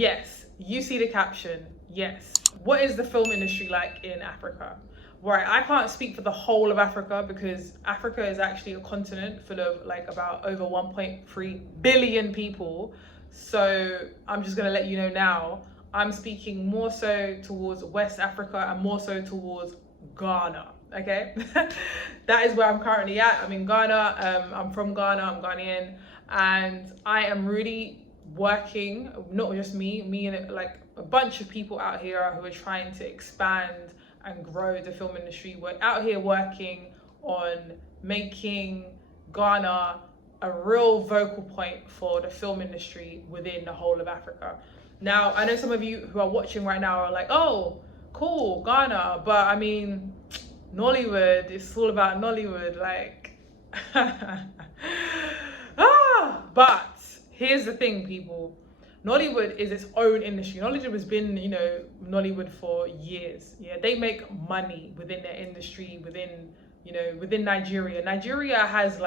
Yes, you see the caption. Yes. What is the film industry like in Africa? Right, I can't speak for the whole of Africa because Africa is actually a continent full of like about over 1.3 billion people. So I'm just gonna let you know now, I'm speaking more so towards West Africa and more so towards Ghana. Okay, that is where I'm currently at. I'm in Ghana. I'm from Ghana. I'm Ghanaian, and I am really working. Not just me and like a bunch of people out here who are trying to expand and grow the film industry. We're out here working on making Ghana a real vocal point for the film industry within the whole of Africa. Now, I know some of you who are watching right now are like, oh, cool, Ghana, but I mean, Nollywood, it's all about Nollywood, like, but here's the thing, people. Nollywood is its own industry. Nollywood has been, Nollywood for years. Yeah, they make money within their industry, within Nigeria. Nigeria has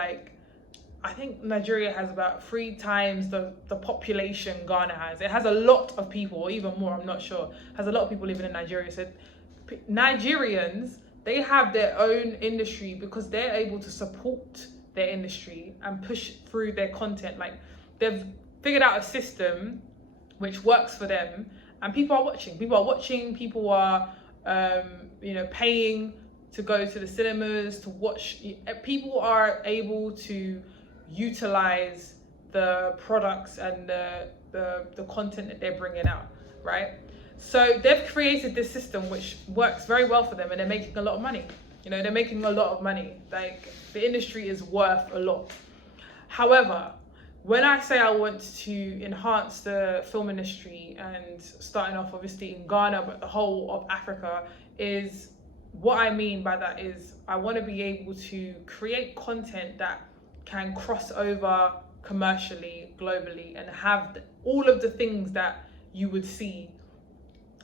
I think Nigeria has about 3 times the population Ghana has. It has a lot of people, or even more, I'm not sure. It has a lot of people living in Nigeria. So Nigerians, they have their own industry because they're able to support their industry and push through their content. Like, they've figured out a system which works for them, and people are watching. People are paying to go to the cinemas to watch. People are able to utilize the products and the content that they're bringing out, right? So they've created this system which works very well for them, and they're making a lot of money. They're making a lot of money. Like, the industry is worth a lot. However, when I say I want to enhance the film industry, and starting off obviously in Ghana, but the whole of Africa, is what I mean by that is I want to be able to create content that can cross over commercially, globally, and have all of the things that you would see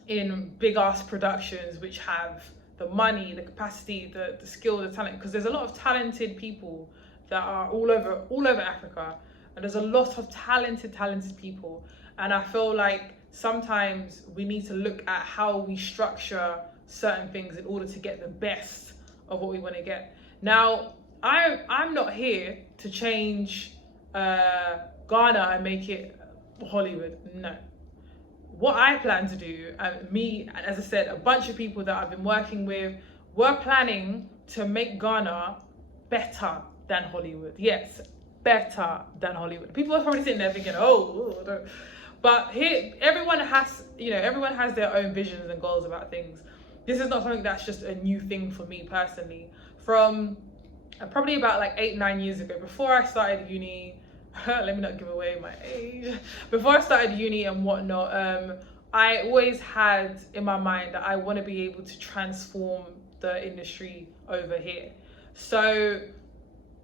in big ass productions, which have the money, the capacity, the skill, the talent. Because there's a lot of talented people that are all over Africa. And there's a lot of talented people. And I feel like sometimes we need to look at how we structure certain things in order to get the best of what we want to get. Now, I'm not here to change Ghana and make it Hollywood. No. What I plan to do, and as I said, a bunch of people that I've been working with, we're planning to make Ghana better than Hollywood. Yes, better than Hollywood. People are probably sitting there thinking, no. But here, everyone has their own visions and goals about things. This is not something that's just a new thing for me personally. From probably about 8-9 years ago, before I started uni, let me not give away my age. Before I started uni and whatnot, I always had in my mind that I want to be able to transform the industry over here. So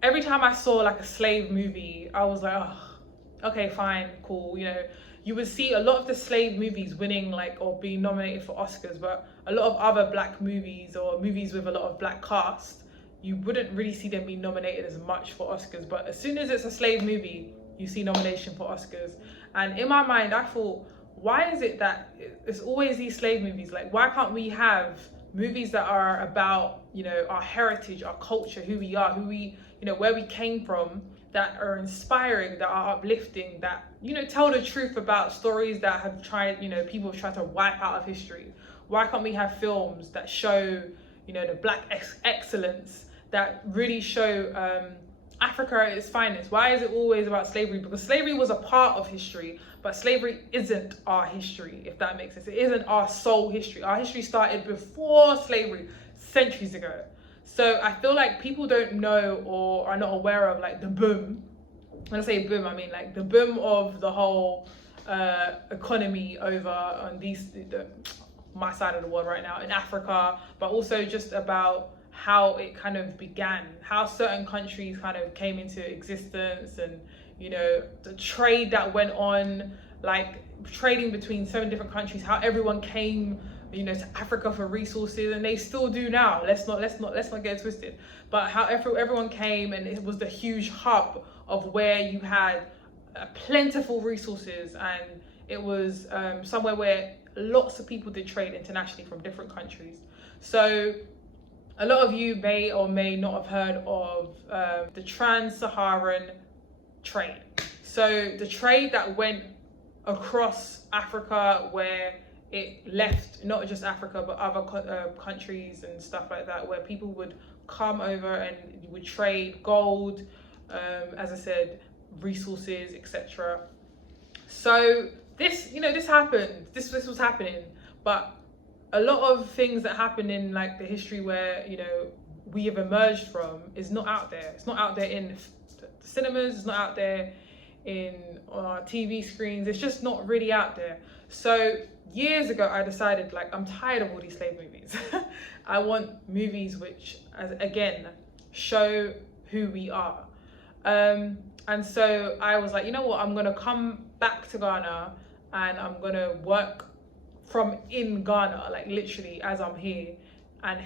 every time I saw a slave movie, I was like, oh, okay, fine, cool. You would see a lot of the slave movies winning or being nominated for Oscars, but a lot of other black movies or movies with a lot of black cast, you wouldn't really see them be nominated as much for Oscars. But as soon as it's a slave movie, you see nomination for Oscars. And in my mind, I thought, why is it that it's always these slave movies? Why can't we have movies that are about, our heritage, our culture, who we are, where we came from, that are inspiring, that are uplifting, that, tell the truth about stories that have people have tried to wipe out of history? Why can't we have films that show, the black excellence, that really show Africa at its finest? Why is it always about slavery? Because slavery was a part of history, but slavery isn't our history, if that makes sense. It isn't our sole history. Our history started before slavery, centuries ago. So I feel like people don't know or are not aware of the boom. When I say boom, I mean the boom of the whole economy over on my side of the world right now in Africa, but also just about how it kind of began, how certain countries kind of came into existence, and the trade that went on, trading between 7 different countries, how everyone came to Africa for resources, and they still do now. Let's not get it twisted. But how everyone came, and it was the huge hub of where you had plentiful resources, and It was somewhere where lots of people did trade internationally from different countries. So a lot of you may or may not have heard of the trans-Saharan trade. So the trade that went across Africa, where it left not just Africa but other countries and stuff like that, where people would come over and would trade gold, as I said, resources, etc. So this, this happened. This was happening, but a lot of things that happen in like the history where we have emerged from is not out there. It's not out there in the cinemas. It's not out there on our TV screens. It's just not really out there. So years ago, I decided, like, I'm tired of all these slave movies. I want movies which, again, show who we are. And so I was like, you know what? I'm gonna come back to Ghana and I'm gonna work from in Ghana, like literally as I'm here, and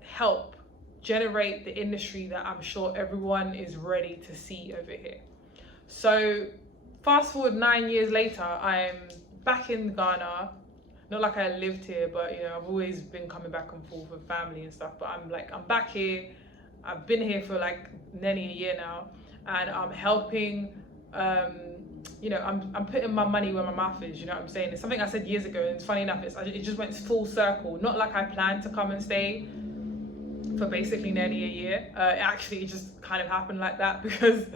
help generate the industry that I'm sure everyone is ready to see over here. So fast forward 9 years later, I'm back in Ghana. Not like I lived here, but I've always been coming back and forth with family and stuff. But I'm back here. I've been here for like nearly a year now, and I'm helping. I'm putting my money where my mouth is. You know what I'm saying? It's something I said years ago, and it's funny enough. It just went full circle. Not like I planned to come and stay for basically nearly a year. It just kind of happened like that because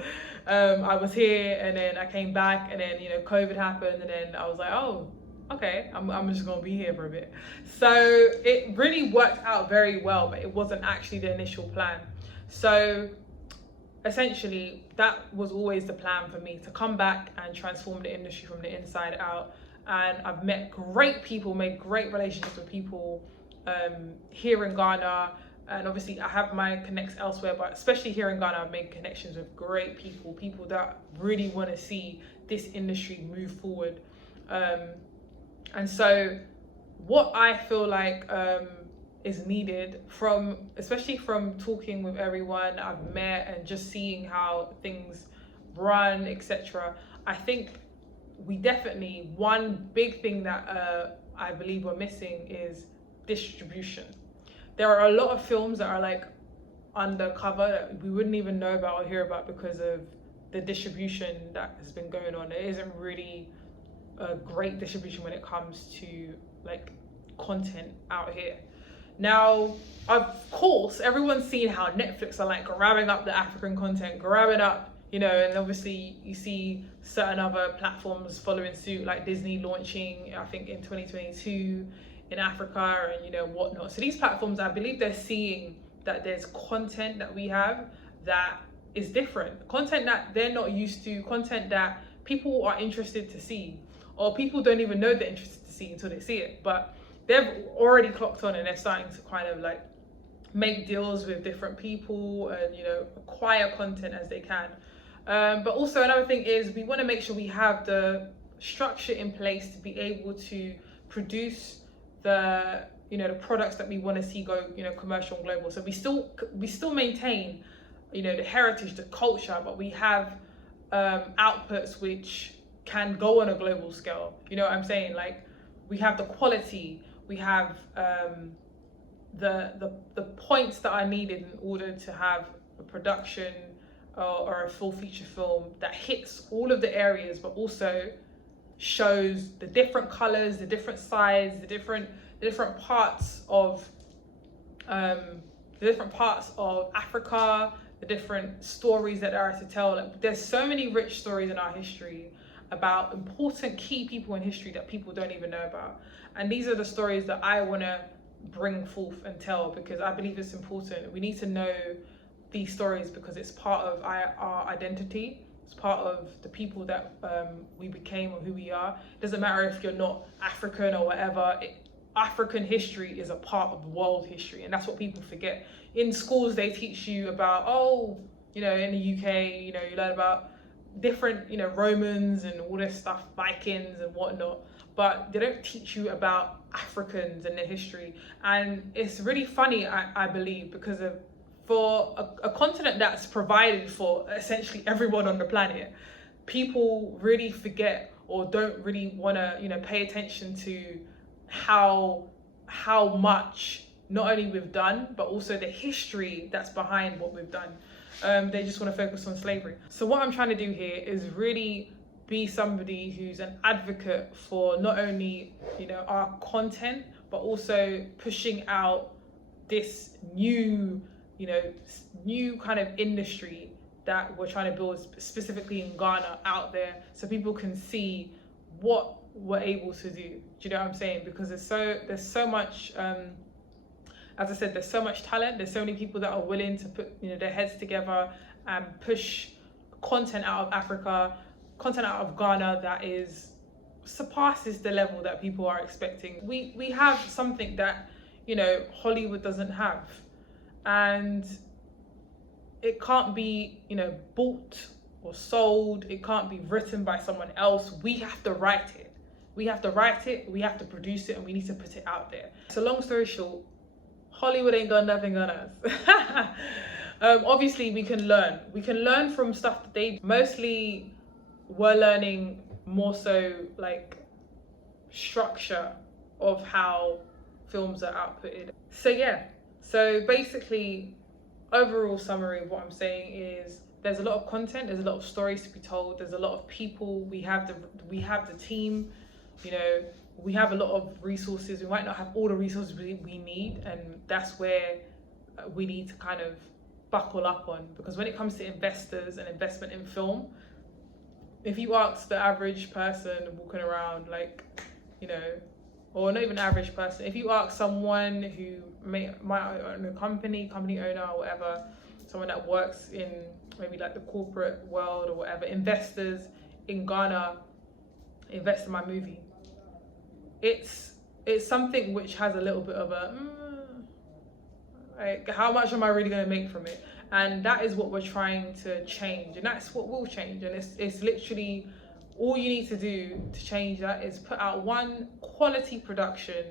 I was here and then I came back and then COVID happened and then I was like, oh, okay, I'm just gonna be here for a bit. So it really worked out very well, but it wasn't actually the initial plan. So essentially that was always the plan for me, to come back and transform the industry from the inside out. And I've met great people, made great relationships with people here in Ghana. And obviously I have my connects elsewhere, but especially here in Ghana, I've made connections with great people that really want to see this industry move forward. And so what I feel like is needed, especially from talking with everyone I've met and just seeing how things run, etc. I think we definitely, one big thing that I believe we're missing is distribution. There are a lot of films that are like undercover that we wouldn't even know about or hear about because of the distribution that has been going on. There isn't really a great distribution when it comes to like content out here. Now, of course, everyone's seen how Netflix are like grabbing up the African content, grabbing up, and obviously you see certain other platforms following suit, like Disney launching, I think in 2022 in Africa and whatnot. So these platforms, I believe they're seeing that there's content that we have that is different, content that they're not used to, content that people are interested to see, or people don't even know they're interested to see until they see it. But they've already clocked on and they're starting to kind of like make deals with different people and acquire content as they can. But also another thing is we want to make sure we have the structure in place to be able to produce the products that we want to see go commercial and global. So we still maintain the heritage, the culture, but we have outputs which can go on a global scale. You know what I'm saying? Like, we have the quality, we have the points that are needed in order to have a production or a full feature film that hits all of the areas, but also shows the different colors, the different size, the different parts of Africa, the different stories that there are to tell. Like, there's so many rich stories in our history about important key people in history that people don't even know about. And these are the stories that I want to bring forth and tell, because I believe it's important. We need to know these stories because it's part of our identity. It's part of the people that we became or who we are. It doesn't matter if you're not African or whatever. African history is a part of world history, and that's what people forget. In schools, they teach you about, in the UK, you learn about different, Romans and all this stuff, Vikings and whatnot, but they don't teach you about Africans and their history. And it's really funny, I believe, because for a continent that's provided for essentially everyone on the planet, people really forget or don't really want to, you know, pay attention to how much not only we've done, but also the history that's behind what we've done. They just want to focus on slavery. So what I'm trying to do here is really be somebody who's an advocate for not only, you know, our content, but also pushing out this new, you know, new kind of industry that we're trying to build specifically in Ghana out there, so people can see what we're able to do. Do you know what I'm saying? Because there's so much, as I said, there's so much talent. There's so many people that are willing to put, you know, their heads together and push content out of Africa, content out of Ghana that surpasses the level that people are expecting. We have something that, you know, Hollywood doesn't have, and it can't be, you know, bought or sold. It can't be written by someone else. We have to write it. We have to write it, we have to produce it, and we need to put it out there. So long story short, Hollywood ain't got nothing on us. Obviously we can learn from stuff that they mostly were learning, more so like structure of how films are outputted. So yeah, so basically overall summary of what I'm saying is there's a lot of content, there's a lot of stories to be told, there's a lot of people, we have the team, you know, we have a lot of resources. We might not have all the resources we need, and that's where we need to kind of buckle up on, because when it comes to investors and investment in film, if you ask the average person walking around, like, you know, or not even average person, if you ask someone who might own a company owner or whatever, someone that works in maybe like the corporate world or whatever, investors in Ghana invest in my movie, it's something which has a little bit of a like, how much am I really going to make from it? And that is what we're trying to change, and that's what will change. And it's literally all you need to do to change that is put out one quality production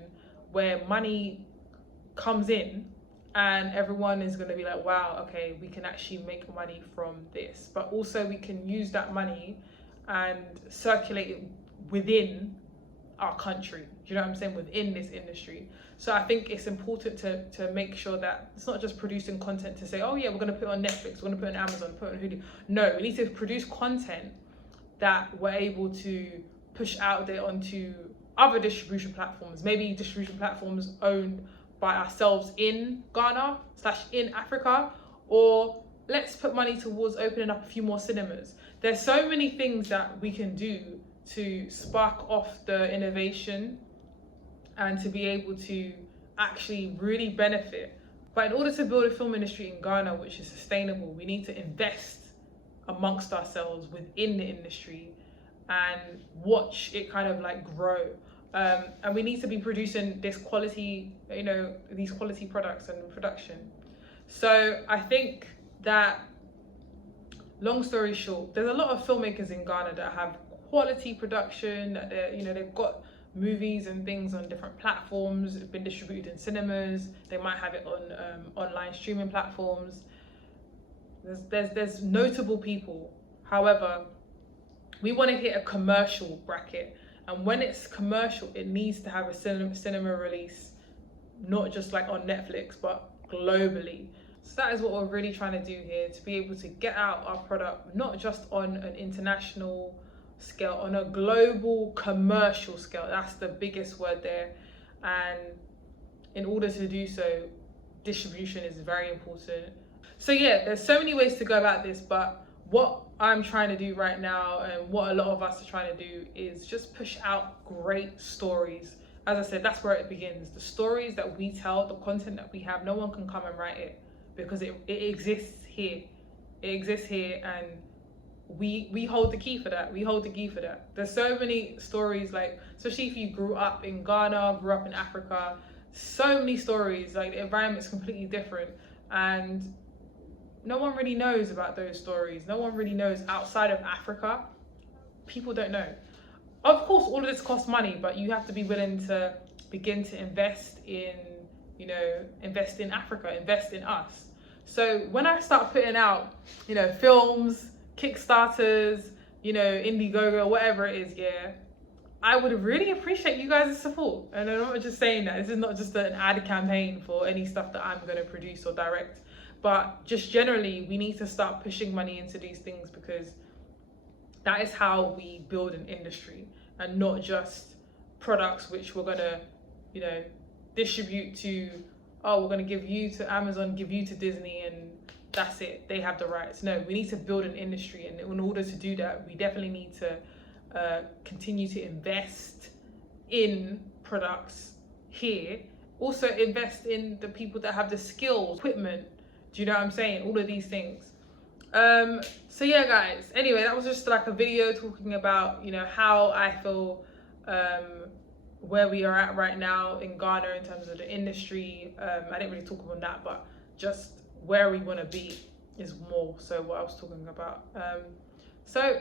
where money comes in, and everyone is going to be like, wow, okay, we can actually make money from this. But also we can use that money and circulate it within our country. Do you know what I'm saying? Within this industry. So I think it's important to make sure that it's not just producing content to say, oh yeah, we're going to put it on Netflix, we're going to put it on Amazon, put it on Hulu. No, we need to produce content that we're able to push out there onto other distribution platforms, maybe distribution platforms owned by ourselves in Ghana / in Africa, or let's put money towards opening up a few more cinemas. There's so many things that we can do to spark off the innovation and to be able to actually really benefit. But in order to build a film industry in Ghana which is sustainable, we need to invest amongst ourselves within the industry and watch it kind of like grow. And we need to be producing this quality, you know, these quality products and production. So I think that, long story short, there's a lot of filmmakers in Ghana that have quality production, that they're, you know, they've got movies and things on different platforms, it's been distributed in cinemas, they might have it on online streaming platforms. There's notable people. However, we want to hit a commercial bracket, and when it's commercial, it needs to have a cinema release, not just like on Netflix, but globally. So that is what we're really trying to do here, to be able to get out our product, not just on an international scale, on a global commercial scale. That's the biggest word there. And in order to do so, distribution is very important. So yeah, there's so many ways to go about this, but what I'm trying to do right now, and what a lot of us are trying to do, is just push out great stories. As I said, that's where it begins. The stories that we tell, the content that we have, no one can come and write it, because it exists here. It exists here, and we hold the key for that. We hold the key for that. There's so many stories, like, especially if you grew up in Ghana, grew up in Africa, so many stories, like the environment's completely different, and no one really knows about those stories. No one really knows outside of Africa. People don't know. Of course, all of this costs money, but you have to be willing to begin to invest in, you know, invest in Africa, invest in us. So when I start putting out, you know, films, Kickstarters, you know, Indiegogo, whatever it is, yeah, I would really appreciate you guys' support. And I'm not just saying that. This is not just an ad campaign for any stuff that I'm going to produce or direct. But just generally, we need to start pushing money into these things, because that is how we build an industry, and not just products which we're going to, you know, distribute to, oh, we're going to give you to Amazon, give you to Disney, and that's it. They have the rights. No, we need to build an industry. And in order to do that, we definitely need to continue to invest in products here. Also invest in the people that have the skills, equipment. Do you know what I'm saying? All of these things. So yeah, guys, anyway, that was just like a video talking about, you know, how I feel where we are at right now in Ghana in terms of the industry. I didn't really talk about that, but just where we want to be is more so what I was talking about. So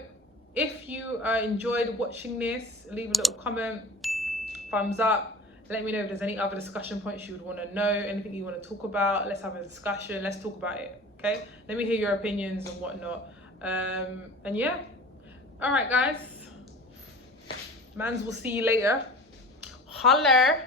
if you enjoyed watching this, leave a little comment, thumbs up. Let me know if there's any other discussion points you would want to know, anything you want to talk about. Let's have a discussion. Let's talk about it. Okay? Let me hear your opinions and whatnot. And yeah. All right, guys. Mans, will see you later. Holler.